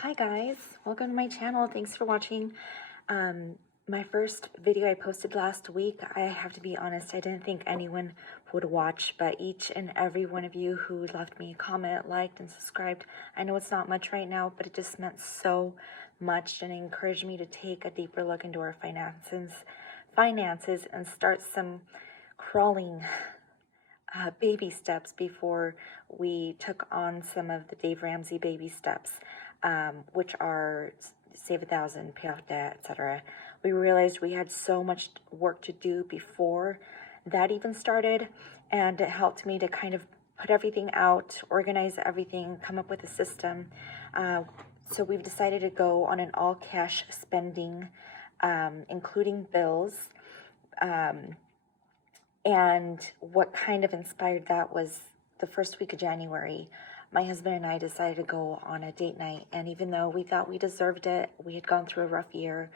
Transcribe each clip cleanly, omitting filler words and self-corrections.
Hi guys, welcome to my channel. Thanks for watching. My first video I posted last week, I have to be honest, I didn't think anyone would watch, but each and every one of you who left me a comment, liked, and subscribed, I know it's not much right now, but it just meant so much and it encouraged me to take a deeper look into our finances and start some crawling baby steps before we took on some of the Dave Ramsey baby steps, which are save 1,000, pay off debt, etc. We realized we had so much work to do before that even started, and it helped me to kind of put everything out, organize everything, come up with a system. So we've decided to go on an all-cash spending, including bills. And what kind of inspired that was the first week of January. My husband and I decided to go on a date night, and even though we thought we deserved it, we had gone through a rough year,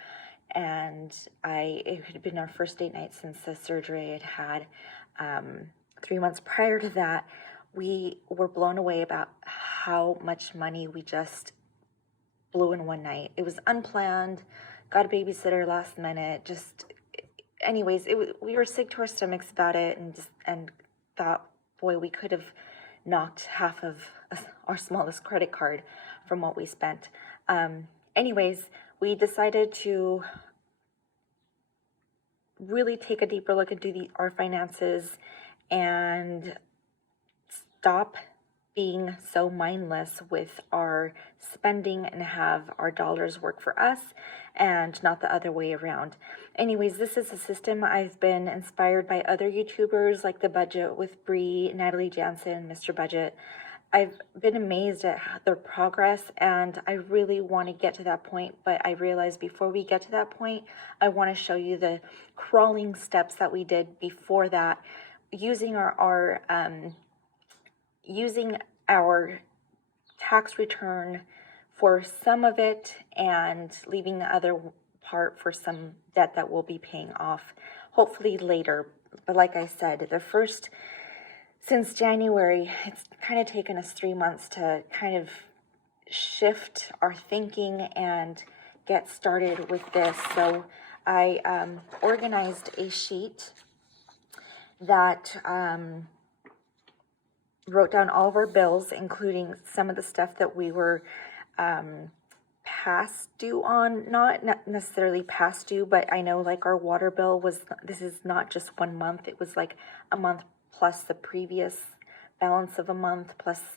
and it had been our first date night since the surgery I'd had 3 months prior to that. We were blown away about how much money we just blew in one night. It was unplanned, got a babysitter last minute, just anyways, we were sick to our stomachs about it, and thought, boy, we could have knocked half of our smallest credit card from what we spent. Anyways, we decided to really take a deeper look into our finances and stop being so mindless with our spending and have our dollars work for us and not the other way around. Anyways, this is a system I've been inspired by other YouTubers like The Budget with Bree, Natalie Jansen, Mr. Budget. I've been amazed at their progress, and I really want to get to that point, but I realized before we get to that point, I want to show you the crawling steps that we did before that, using using our tax return for some of it and leaving the other part for some debt that we'll be paying off hopefully later. But like I said, since January, it's kind of taken us 3 months to kind of shift our thinking and get started with this. So I organized a sheet that wrote down all of our bills, including some of the stuff that we were past due on. Not necessarily past due, but I know like our water bill this is not just 1 month, it was like a month plus the previous balance of a month plus.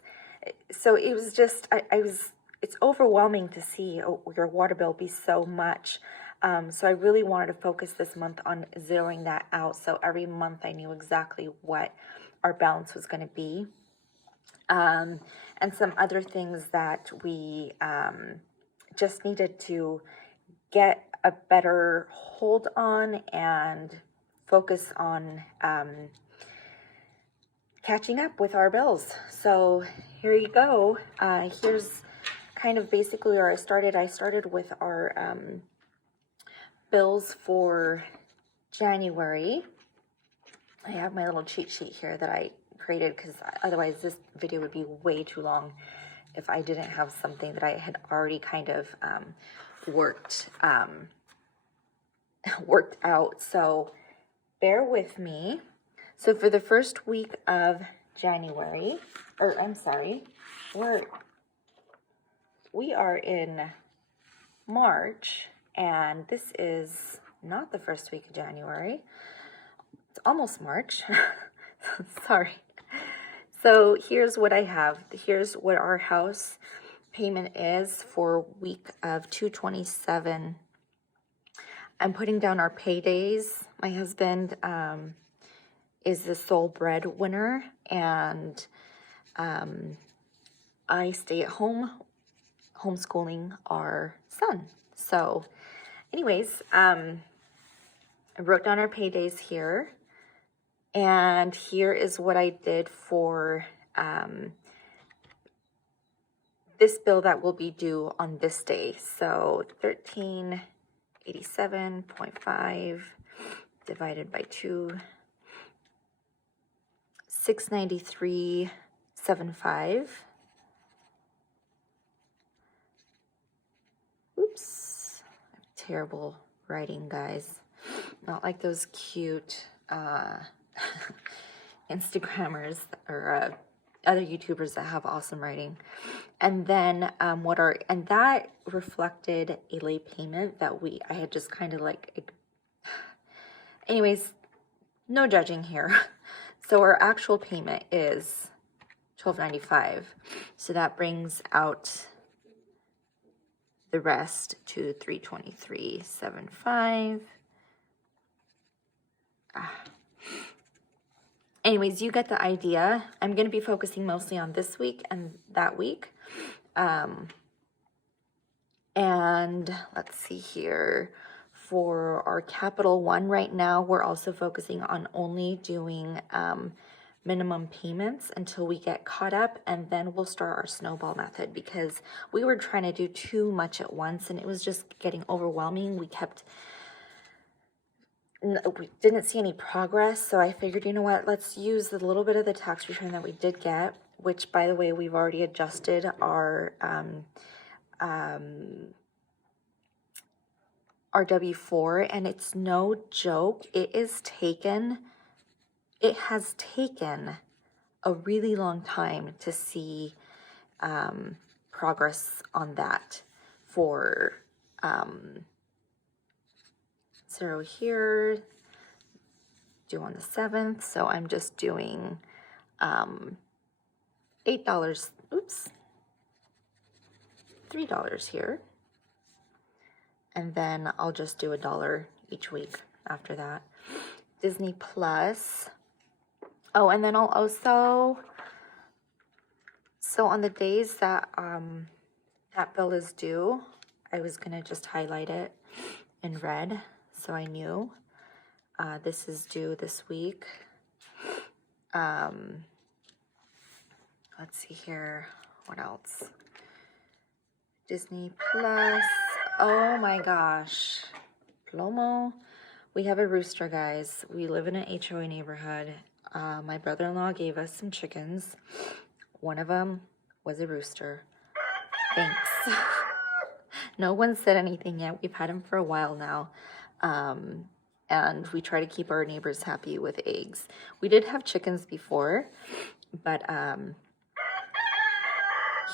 So it was just, it's overwhelming to see your water bill be so much. So I really wanted to focus this month on zeroing that out. So every month I knew exactly what our balance was going to be. And some other things that we just needed to get a better hold on and focus on catching up with our bills. So here you go. Here's kind of basically where I started. I started with our bills for January. I have my little cheat sheet here that I created because otherwise this video would be way too long if I didn't have something that I had already kind of worked out. So bear with me. So for the first week of January, or I'm sorry, we are in March, and this is not the first week of January. It's almost March. Sorry. So here's what I have. Here's what our house payment is for week of 2/27. I'm putting down our paydays. My husband is the sole breadwinner, and I stay at home homeschooling our son. So anyways, I wrote down our paydays here. And here is what I did for this bill that will be due on this day. So 1387.5 divided by 2, 693.75. terrible writing, guys. Not like those cute Instagrammers or other YouTubers that have awesome writing. And then and that reflected a late payment that I had just kind of like, anyways, no judging here. So our actual payment is $12.95. So that brings out the rest to $323.75. Anyways, you get the idea. I'm going to be focusing mostly on this week and that week. And let's see here. For our Capital One right now, we're also focusing on only doing minimum payments until we get caught up, and then we'll start our snowball method because we were trying to do too much at once and it was just getting overwhelming. We didn't see any progress, so I figured, you know what, let's use the little bit of the tax return that we did get, which, by the way, we've already adjusted our W-4, and it's no joke. It has taken a really long time to see progress on that for 0 here, due on the 7th. So I'm just doing $8, oops, $3 here. And then I'll just do $1 each week after that. Disney Plus. Oh, and then I'll also, so on the days that that bill is due, I was gonna just highlight it in red so I knew this is due this week. Let's see here, what else? Disney Plus. Oh my gosh, Plomo. We have a Rooster, guys. We live in an HOA neighborhood. My brother-in-law gave us some chickens. One of them was a rooster. Thanks. No one said anything yet. We've had him for a while now. And we try to keep our neighbors happy with eggs. We did have chickens before, but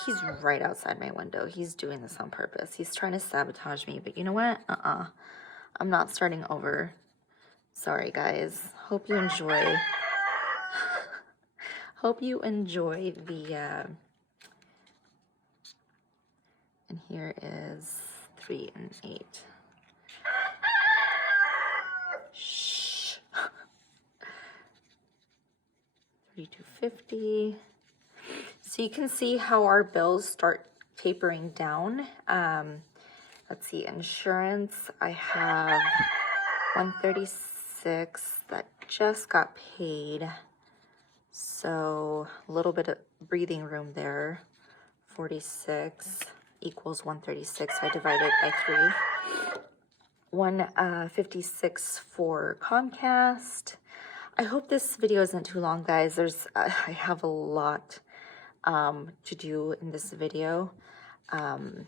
he's right outside my window. He's doing this on purpose. He's trying to sabotage me, but you know what? I'm not starting over. Sorry, guys. Hope you enjoy. Hope you enjoy the, and here is 3 and 8. Shh. 32.50. So you can see how our bills start tapering down. Let's see, insurance, I have 136 that just got paid. So a little bit of breathing room there. 46 equals 136. I divide it by 3. 156 for Comcast. I hope this video isn't too long, guys. I have a lot to do in this video. I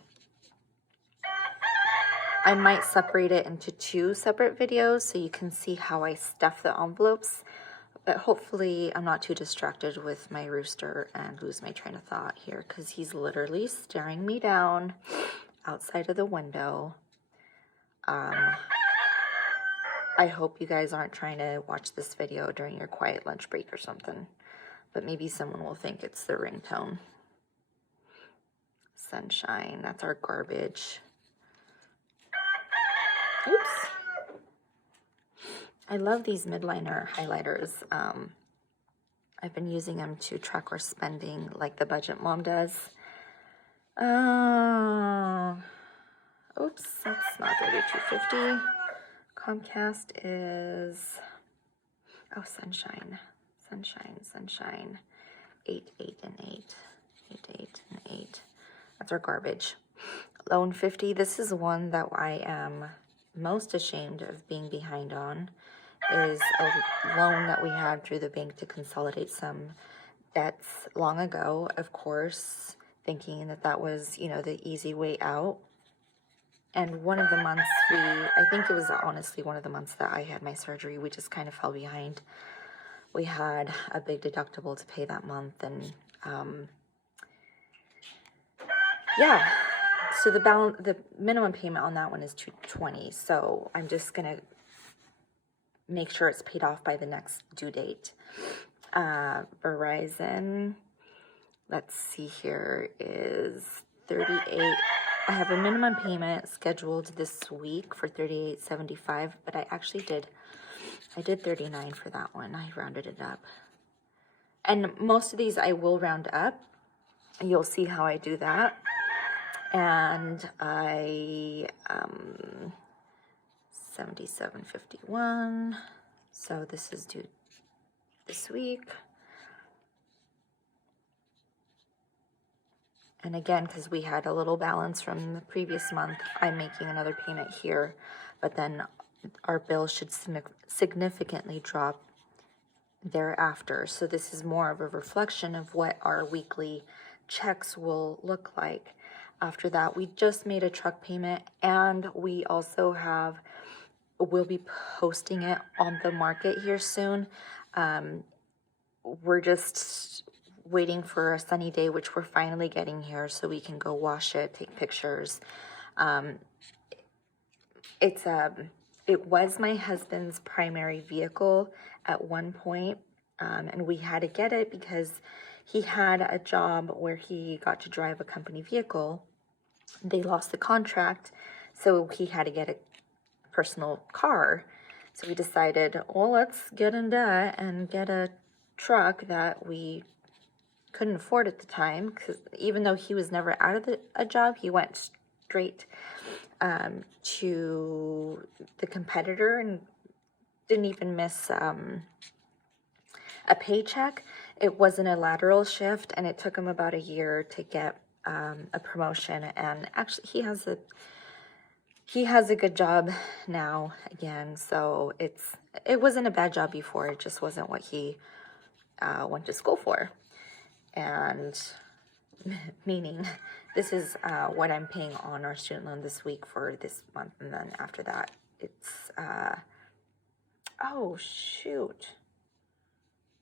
might separate it into 2 separate videos so you can see how I stuff the envelopes. But hopefully I'm not too distracted with my rooster and lose my train of thought here because he's literally staring me down outside of the window. I hope you guys aren't trying to watch this video during your quiet lunch break or something. But maybe someone will think it's the ringtone. Sunshine, that's our garbage. Oops. I love these midliner highlighters. I've been using them to track our spending like the Budget Mom does. Oops, that's not $32.50. Comcast is, oh, Sunshine. 8, 8, and 8. 8, 8, and 8. That's our garbage. Loan 50. This is one that I am most ashamed of being behind on. Is a loan that we had through the bank to consolidate some debts long ago, of course, thinking that that was, you know, the easy way out. And one of the months I think it was honestly one of the months that I had my surgery, we just kind of fell behind. We had a big deductible to pay that month, and yeah. So the minimum payment on that one is $220. So I'm just gonna make sure it's paid off by the next due date. Verizon, let's see here, is 38. I have a minimum payment scheduled this week for $38.75, but I did 39 for that one. I rounded it up. And most of these I will round up. You'll see how I do that. And I 77.51. So this is due this week. And again, because we had a little balance from the previous month, I'm making another payment here, but then our bill should significantly drop thereafter. So this is more of a reflection of what our weekly checks will look like. After that, we just made a truck payment, and we also we'll be posting it on the market here soon. We're just waiting for a sunny day, which we're finally getting here, so we can go wash it, take pictures. It was my husband's primary vehicle at one point, and we had to get it because he had a job where he got to drive a company vehicle. They lost the contract, so he had to get a personal car. So we decided, well, let's get in debt and get a truck that we couldn't afford at the time, because even though he was never out of a job, he went straight to the competitor and didn't even miss a paycheck. It wasn't a lateral shift, and it took him about a year to get a promotion. And actually, he has a good job now again. So it wasn't a bad job before. It just wasn't what he went to school for. And meaning this is what I'm paying on our student loan this week for this month, and then after that it's oh shoot,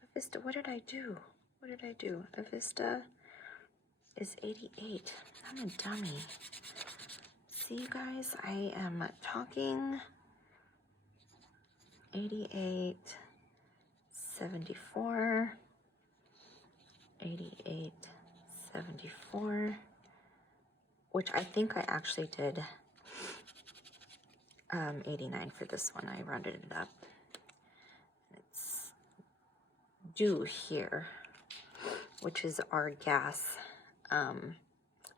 Avista, what did I do? Avista is 88. I'm a dummy. See, you guys, I am talking 88.74. 88.74, which I think I actually did 89 for this one. I rounded it up. It's due here, which is our gas.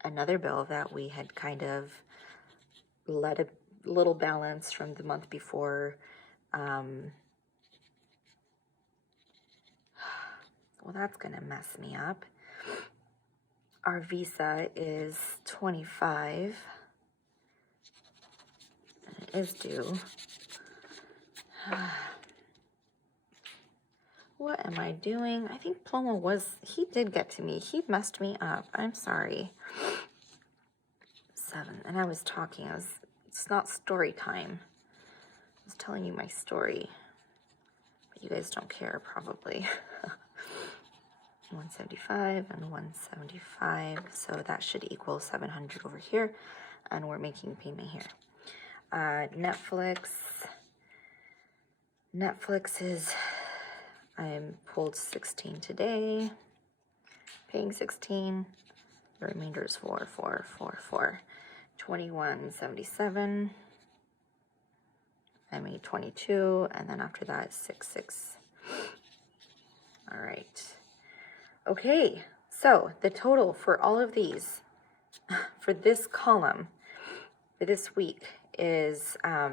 Another bill that we had kind of let a little balance from the month before. Well, that's going to mess me up. Our Visa is 25. And it is due. What am I doing? I think Plomo he did get to me. He messed me up. I'm sorry. 7. And I was talking. It's not story time. I was telling you my story. But you guys don't care, probably. 175 and 175, so that should equal 700 over here, and we're making payment here. Netflix is, I'm pulled 16 today, paying 16, the remainder is 21.77. I made 22, and then after that 6. All right. Okay, so the total for all of these, for this column, for this week is, I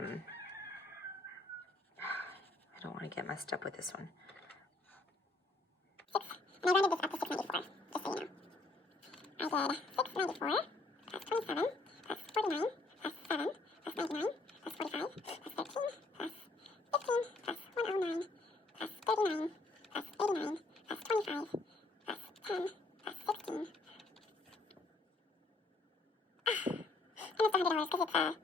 don't want to get messed up with this one. And I rounded this up to 694, just so you know. I did 694, plus 27, plus 49, plus 7, plus 99, plus 45, plus 13, plus 15, plus 109, plus 39, plus 89, plus 25, plus 10, plus 16. And it's $100 because it's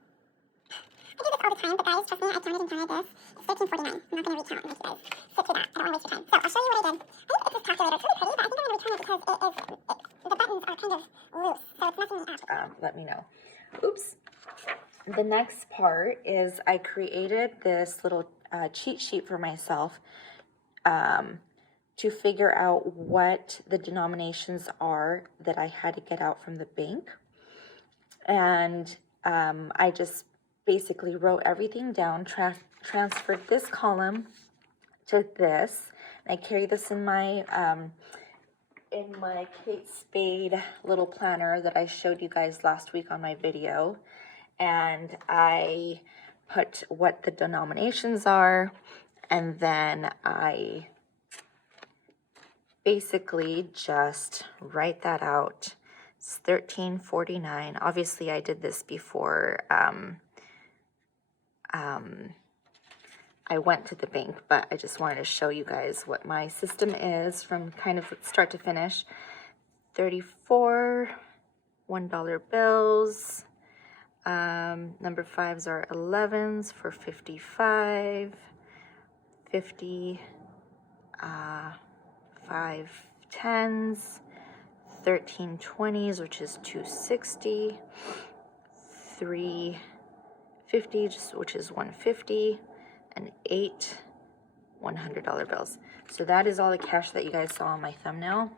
do this all the time, but guys, trust me, I counted and counted this. It's $13.49. I'm not going to recount and make you guys sit through that. I don't want to waste your time. So I'll show you what I did. I think it's this calculator. It's really pretty, but I think I'm going to return it because the buttons are kind of loose, so it's messing me up. Let me know. Oops. The next part is I created this little cheat sheet for myself to figure out what the denominations are that I had to get out from the bank. And I just basically wrote everything down, transferred this column to this. And I carry this in my Kate Spade little planner that I showed you guys last week on my video. And I put what the denominations are, and then I basically just write that out. It's $13.49. Obviously, I did this before I went to the bank, but I just wanted to show you guys what my system is from kind of start to finish. 34 $1 bills. Number 5s are 11s for 55, 50, 5 10s, 13 20s, which is 260, 3 50s, which is 150, and 8 $100 bills. So that is all the cash that you guys saw on my thumbnail.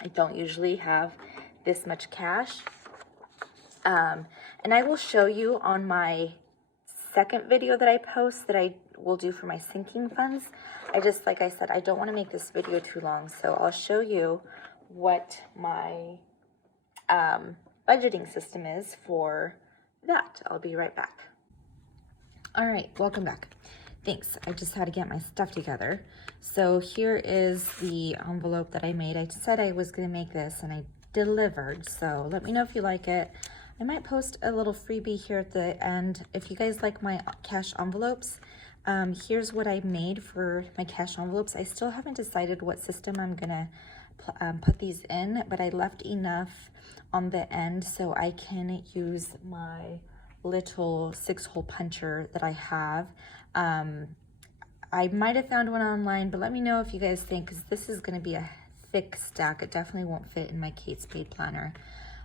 I don't usually have this much cash. And I will show you on my second video that I post that I will do for my sinking funds. I just, like I said, I don't want to make this video too long, so I'll show you what my budgeting system is for that. I'll be right back. All right, welcome back. Thanks. I just had to get my stuff together. So here is the envelope that I made. I said I was going to make this, and I delivered. So let me know if you like it. I might post a little freebie here at the end. If you guys like my cash envelopes, here's what I made for my cash envelopes. I still haven't decided what system I'm gonna put these in, but I left enough on the end so I can use my little 6-hole puncher that I have. I might have found one online, but let me know if you guys think, because this is gonna be a thick stack. It definitely won't fit in my Kate Spade planner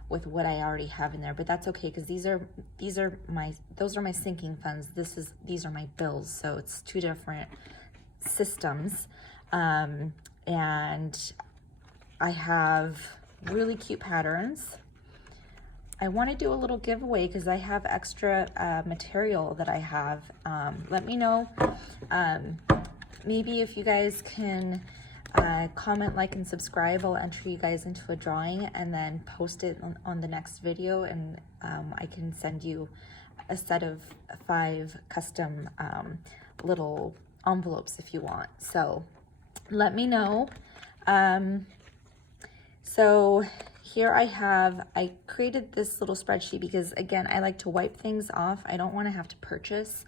with what I already have in there, but that's okay, because those are my sinking funds. These are my bills, so it's two different systems. And I have really cute patterns. I want to do a little giveaway because I have extra material that I have. Let me know maybe if you guys can comment, like, and subscribe. I'll enter you guys into a drawing and then post it on the next video, and I can send you a set of 5 custom little envelopes if you want. So let me know. So here I created this little spreadsheet because, again, I like to wipe things off. I don't want to have to purchase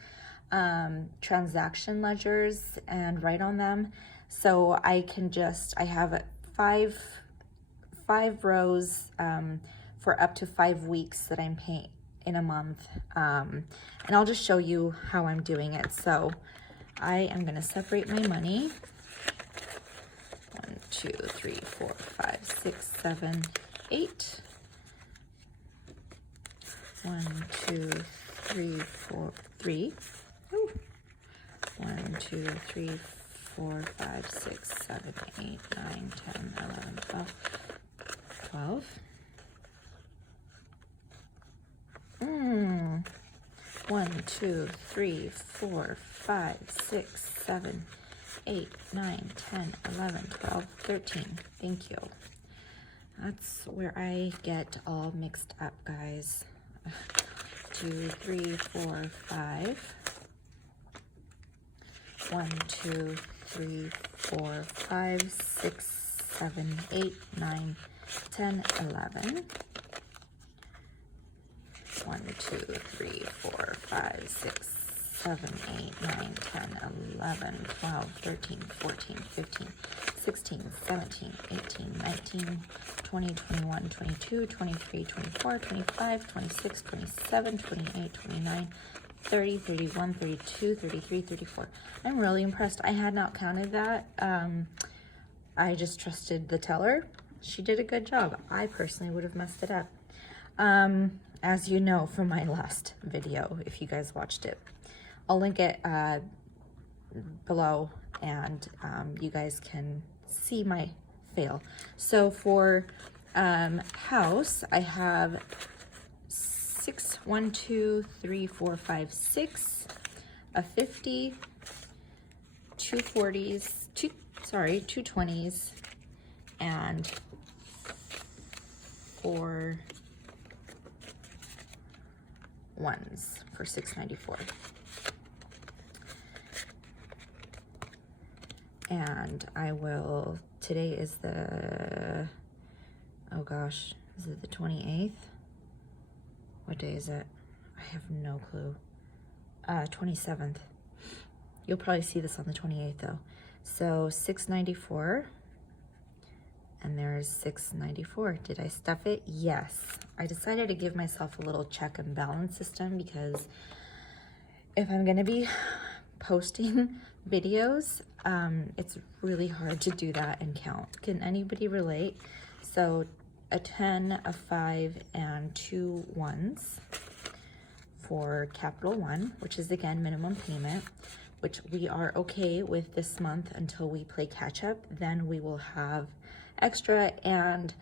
transaction ledgers and write on them. So I have 5 rows for up to 5 weeks that I'm paying in a month. And I'll just show you how I'm doing it. So I am going to separate my money. 1, 2, 3, 4, 5, 6, 7, 8. 1, 2, 3, 4, 3. Ooh. 1, 2, 3, 4, 5, 6, 7, 8, 9, 10, 11, 12. 12. 1, 2, 3, 4, 5, 6, 7, 8, 9, 10, 11, 12, 13. Thank you. That's where I get all mixed up, guys. 2, 3, 4, 5. 1, 2, 3, 4, 5, 6, 7, 8, 9, 10, 11. 1, 2, 3, 4, 5, 6, 7, 8, 9, 10, 11, 12, 13, 14, 15, 16, 17, 18, 19, 20, 21, 22, 23, 24, 25, 26, 27, 28, 29, 30, 31, 32, 33, 34. I'm really impressed. I had not counted that. I just trusted the teller. She did a good job. I personally would have messed it up. As you know from my last video, if you guys watched it. I'll link it below, and you guys can see my fail. So for house, I have 6, 1, 2, 3, 4, 5, 6, a 50, 2 40s, two 20s, and 4 ones for $6.94. And I will, today is the, oh gosh, is it the 28th? What day is it? I have no clue. 27th. You'll probably see this on the 28th though. So $6.94, and there's $6.94. Did I stuff it? Yes. I decided to give myself a little check and balance system, because if I'm gonna be posting videos, it's really hard to do that and count. Can anybody relate? So a 10, a 5, and 2 ones for capital 1, which is again minimum payment, which we are okay with this month until we play catch up. Then we will have extra, and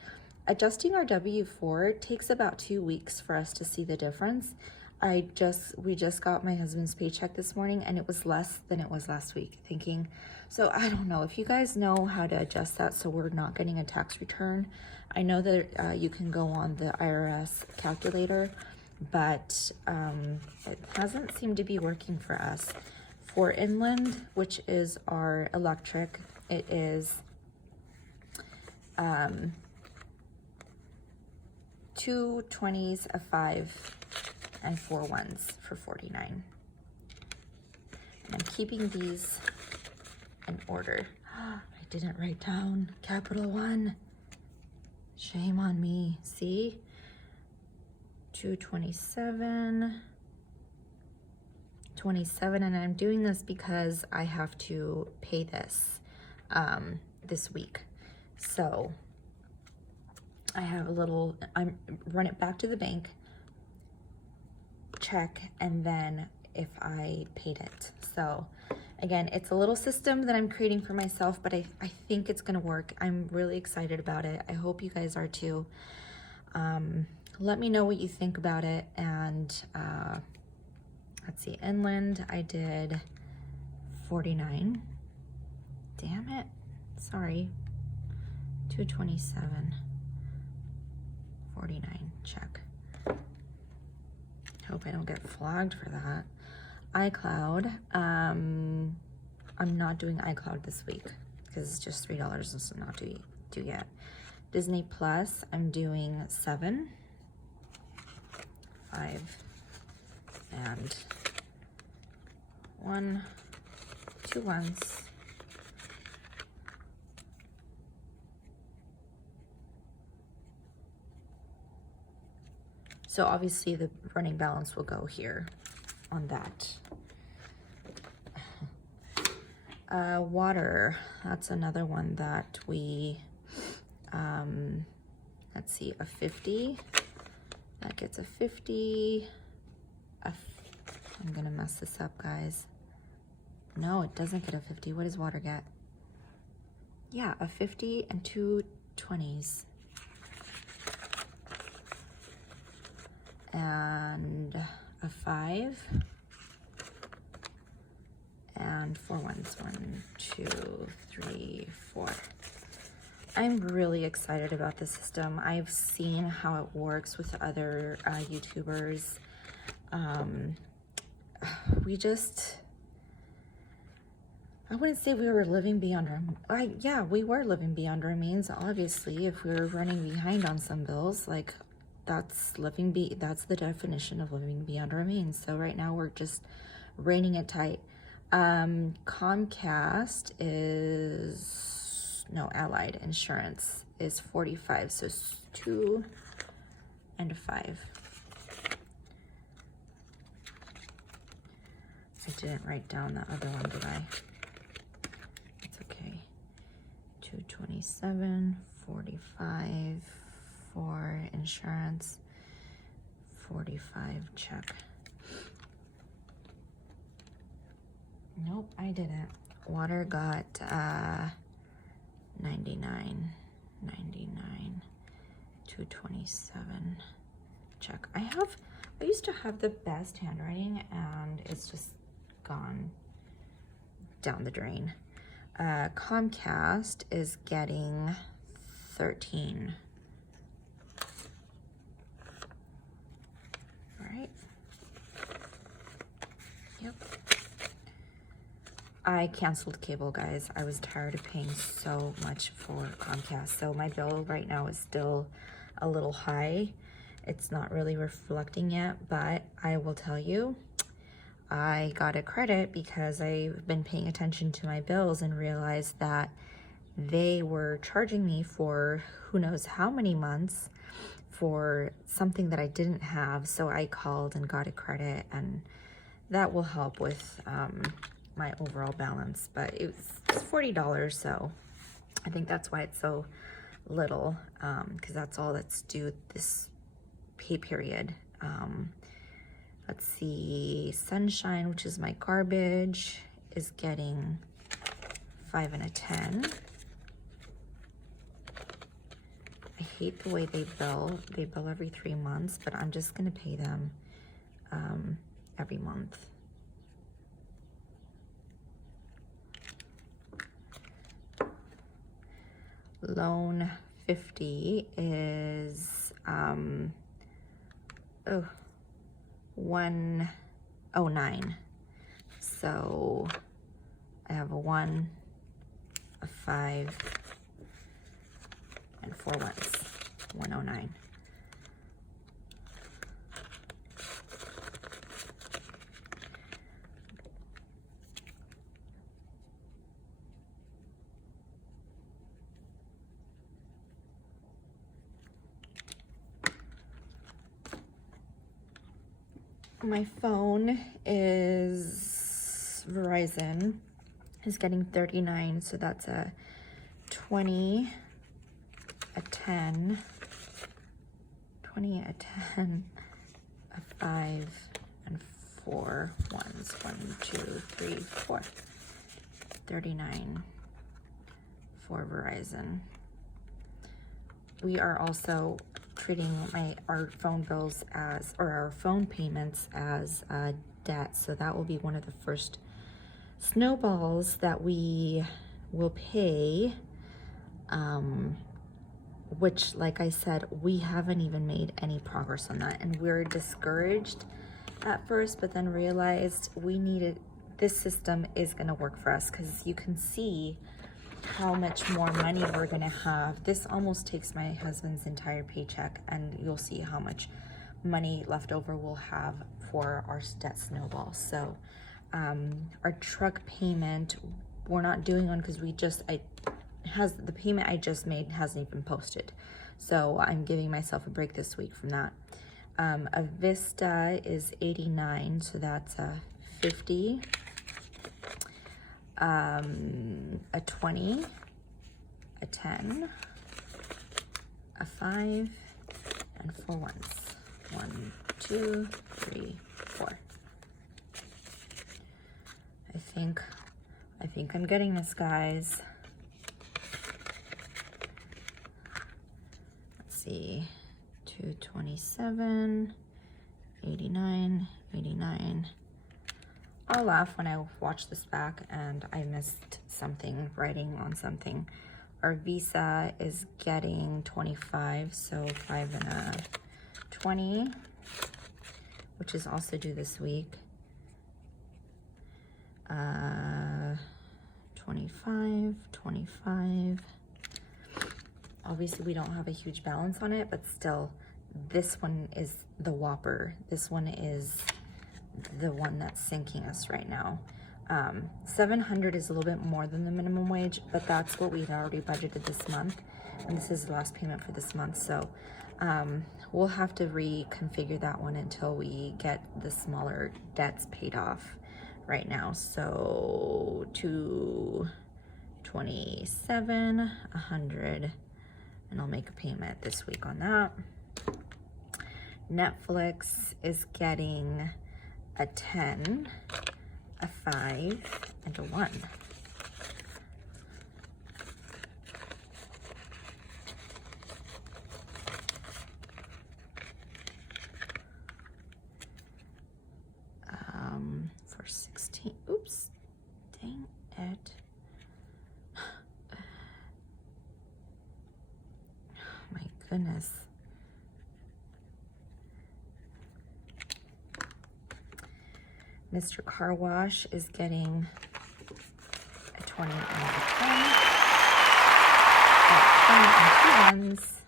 adjusting our W-4 takes about 2 weeks for us to see the difference. We just got my husband's paycheck this morning, and it was less than it was last week, thinking, so I don't know if you guys know how to adjust that so we're not getting a tax return. I know that you can go on the IRS calculator, but it hasn't seemed to be working for us. For inland, which is our electric, it is 2 20s, a 5, and 4 ones for $49. And I'm keeping these in order. I didn't write down capital 1. Shame on me. See? 227, 27, and I'm doing this because I have to pay this this week. So I have a little, I'm run it back to the bank, check, and then if I paid it. So again, it's a little system that I'm creating for myself, but I think it's gonna work. I'm really excited about it. I hope you guys are too. Let me know what you think about it. And let's see, inland, I did 49. Damn it, sorry. 227, 49, check. Hope I don't get flogged for that. iCloud, I'm not doing iCloud this week because it's just $3, so not due yet. Disney Plus, I'm doing 7, 5, and 1, 2 ones. So obviously the running balance will go here on that. Water, that's another one that we, let's see, a 50, that gets a 50, I'm gonna mess this up, guys. No, it doesn't get a 50. What does water get? Yeah, a 50 and 2 20s. And a 5 and 4 ones. 1, 2, 3, 4. I'm really excited about this system. I've seen how it works with other YouTubers. I wouldn't say we were living beyond our, yeah, we were living beyond our means, obviously. If we were running behind on some bills, like, that's the definition of living beyond our means. So right now we're just reining it tight. Comcast is, no, Allied Insurance is 45, so 2 and a 5. I didn't write down the other one, did I? It's okay. 227.45 for insurance, 45 check. Nope, I didn't. Water got 99, 227 check. I used to have the best handwriting and it's just gone down the drain. Comcast is getting 13. All right. Yep. I canceled cable, guys. I was tired of paying so much for Comcast. So my bill right now is still a little high. It's not really reflecting yet, but I will tell you, I got a credit because I've been paying attention to my bills and realized that they were charging me for who knows how many months for something that I didn't have. So I called and got a credit, and that will help with my overall balance. But it's $40, so I think that's why it's so little, because that's all that's due this pay period. Let's see, Sunshine, which is my garbage, is getting 5 and a 10. I hate the way they bill. They bill every 3 months, but I'm just gonna pay them every month. Loan 50 is 109. So I have a 1, a 5, and 4 ones. 109. My phone is Verizon is getting 39, so that's a 20, a 10, 20, a 10, a 5, and 4 ones. 1, 2, 3, 4. 39 for Verizon. We are also treating our phone bills as, or our phone payments as debt. So that will be one of the first snowballs that we will pay, which, like I said, we haven't even made any progress on that. And we're discouraged at first, but then realized we needed, this system is gonna work for us, because you can see how much more money we're gonna have. This almost takes my husband's entire paycheck, and you'll see how much money left over we'll have for our debt snowball. So our truck payment, we're not doing one because the payment I just made hasn't even posted. So I'm giving myself a break this week from that. A Vista is 89, so that's a 50. A 20, a 10, a 5, and 4 ones. 1, 2, 3, 4. I think I'm getting this, guys. Let's see, 227, 89, 89. I'll laugh when I watch this back and I missed something, writing on something. Our Visa is getting 25, so 5 and a 20, which is also due this week. 25, 25. Obviously we don't have a huge balance on it, but still, this one is the whopper. This one is the one that's sinking us right now. 700 is a little bit more than the minimum wage, but that's what we'd already budgeted this month, and this is the last payment for this month. So we'll have to reconfigure that one until we get the smaller debts paid off. right now. So 227, 100, and I'll make a payment this week on that. Netflix is getting a 10, a 5, and a 1. For 16, oops, dang it. My goodness. Mr. Car Wash is getting a 20 and a 10. A 20 and 2 ones.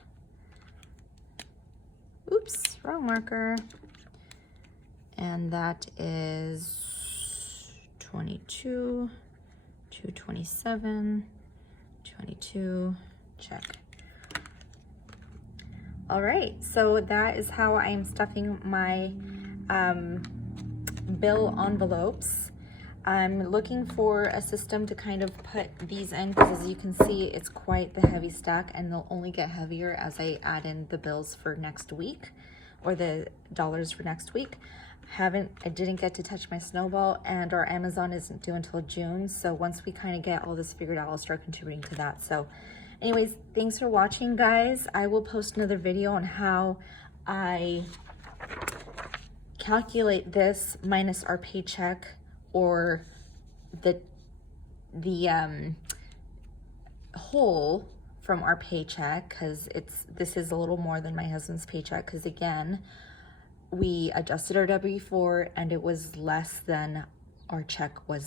Oops, wrong marker. And that is 22, 227, 22, check. All right, so that is how I'm stuffing my bill envelopes. I'm looking for a system to kind of put these in, because as you can see, it's quite the heavy stack, and they'll only get heavier as I add in the bills for next week, or the dollars for next week. I didn't get to touch my snowball, and our Amazon isn't due until June. So once we kind of get all this figured out, I'll start contributing to that. So anyways, thanks for watching, guys. I will post another video on how I calculate this minus our paycheck, or the whole from our paycheck, because this is a little more than my husband's paycheck, because again, we adjusted our W-4 and it was less than our check was